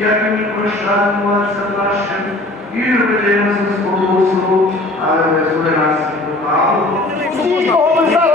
як і ми прощаємо Отцем нашим, і не ведемо за спокусу, але везли нас і до.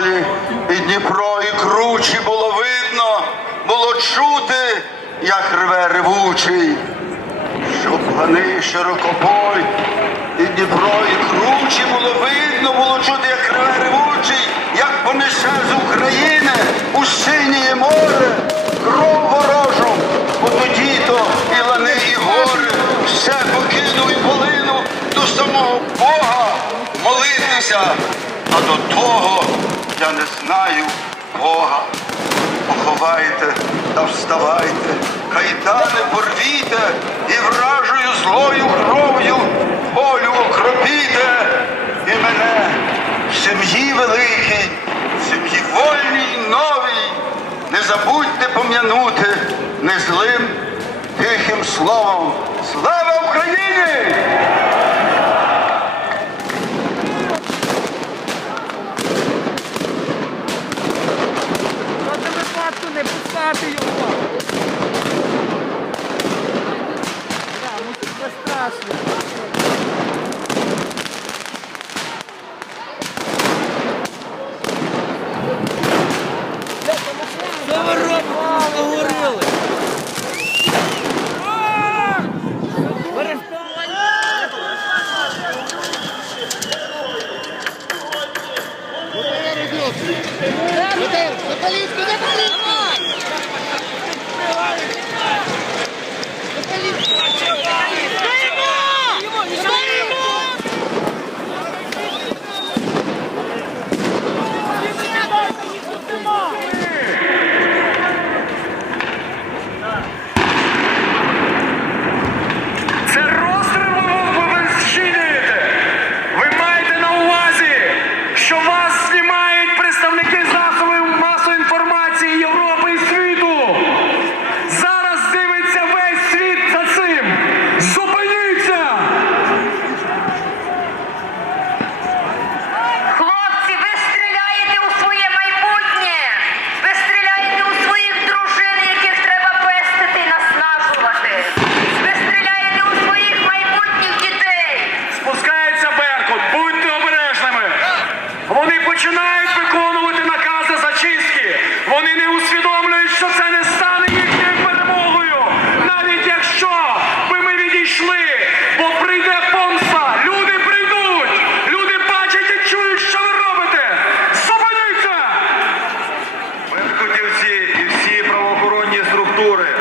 полі, і Дніпро, і кручі було видно, було чути, як рве ревучий, Щоб плани широкополь, і Дніпро, і кручі було видно, було чути, як рве ревучий, як понесе з України у синє море, кров ворожу, бо тоді то і лани, і гори, все покину і полину до самого Бога молитися. А до того я не знаю Бога. Поховайте та вставайте, кайдани порвіте і вражою злою кров'ю волю окропіте і мене в сім'ї великій, в сім'ї вольній, новій, не забудьте пом'янути незлим тихим словом. Слава Україні! не пускати його. Да, ну це страшно. Структури,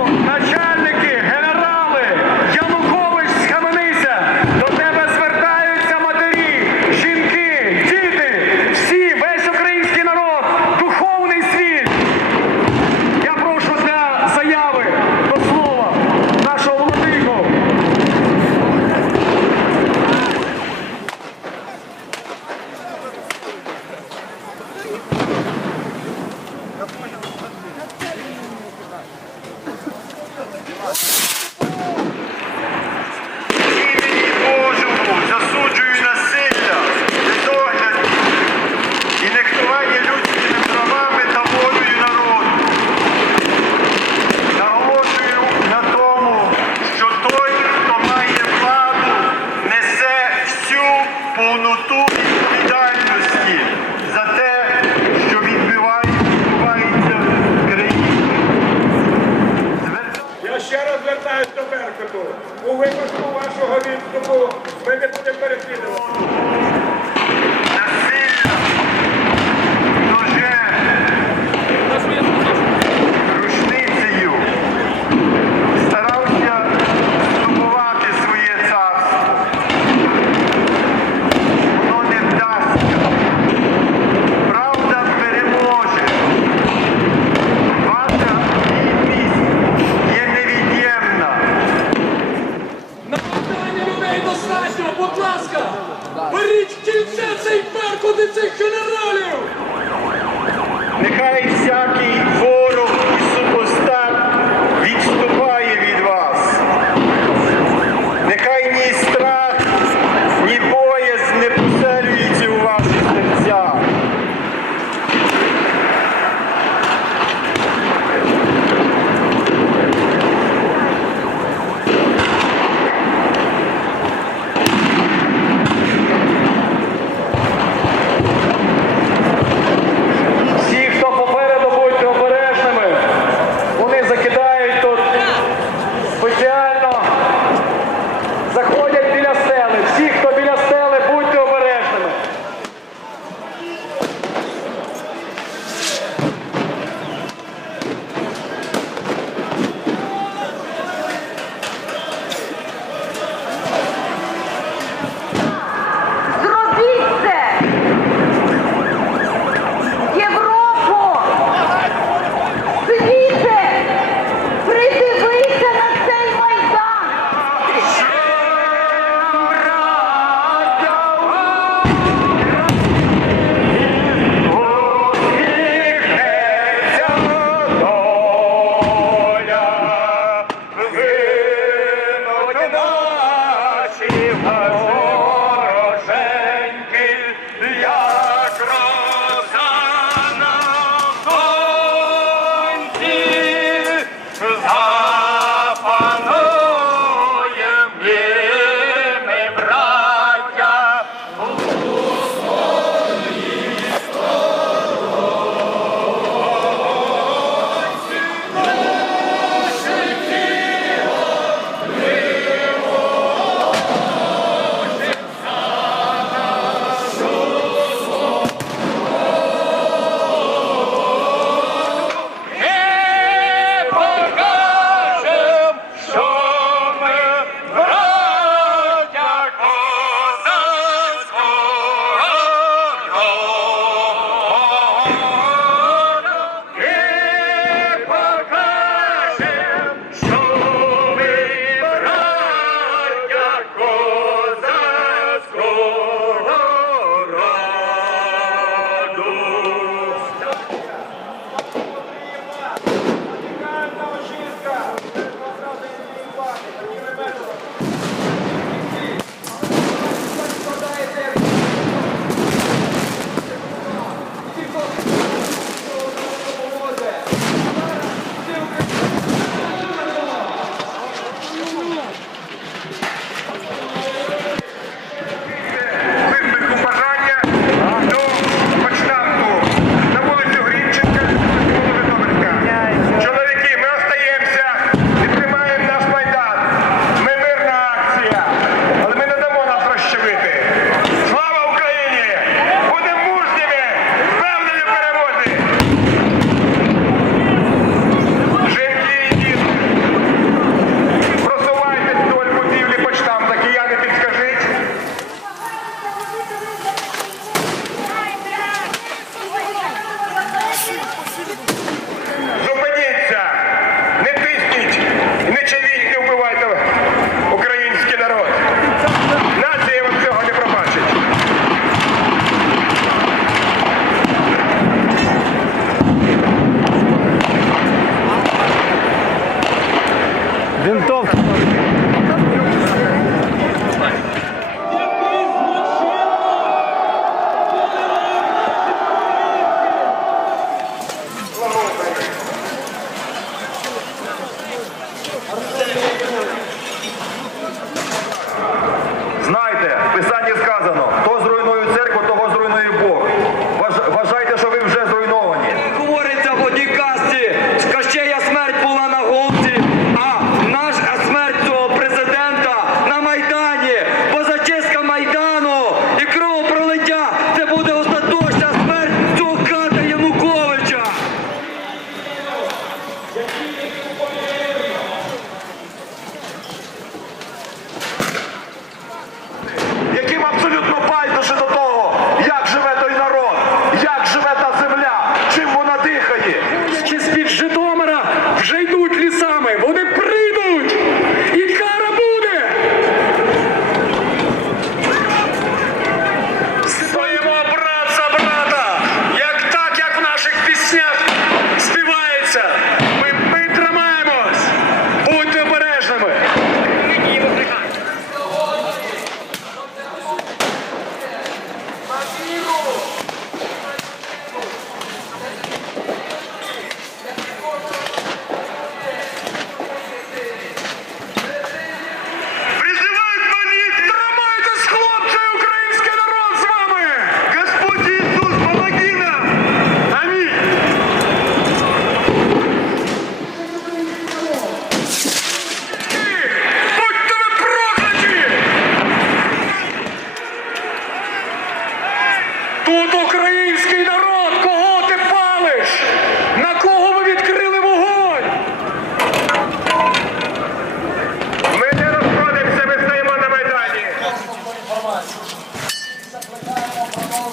¡Vamos!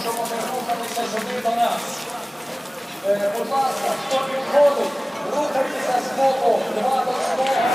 щоб вони рухалися сюди до нас. Е, будь ласка, хто підходить, рухайтеся з боку, два до одного.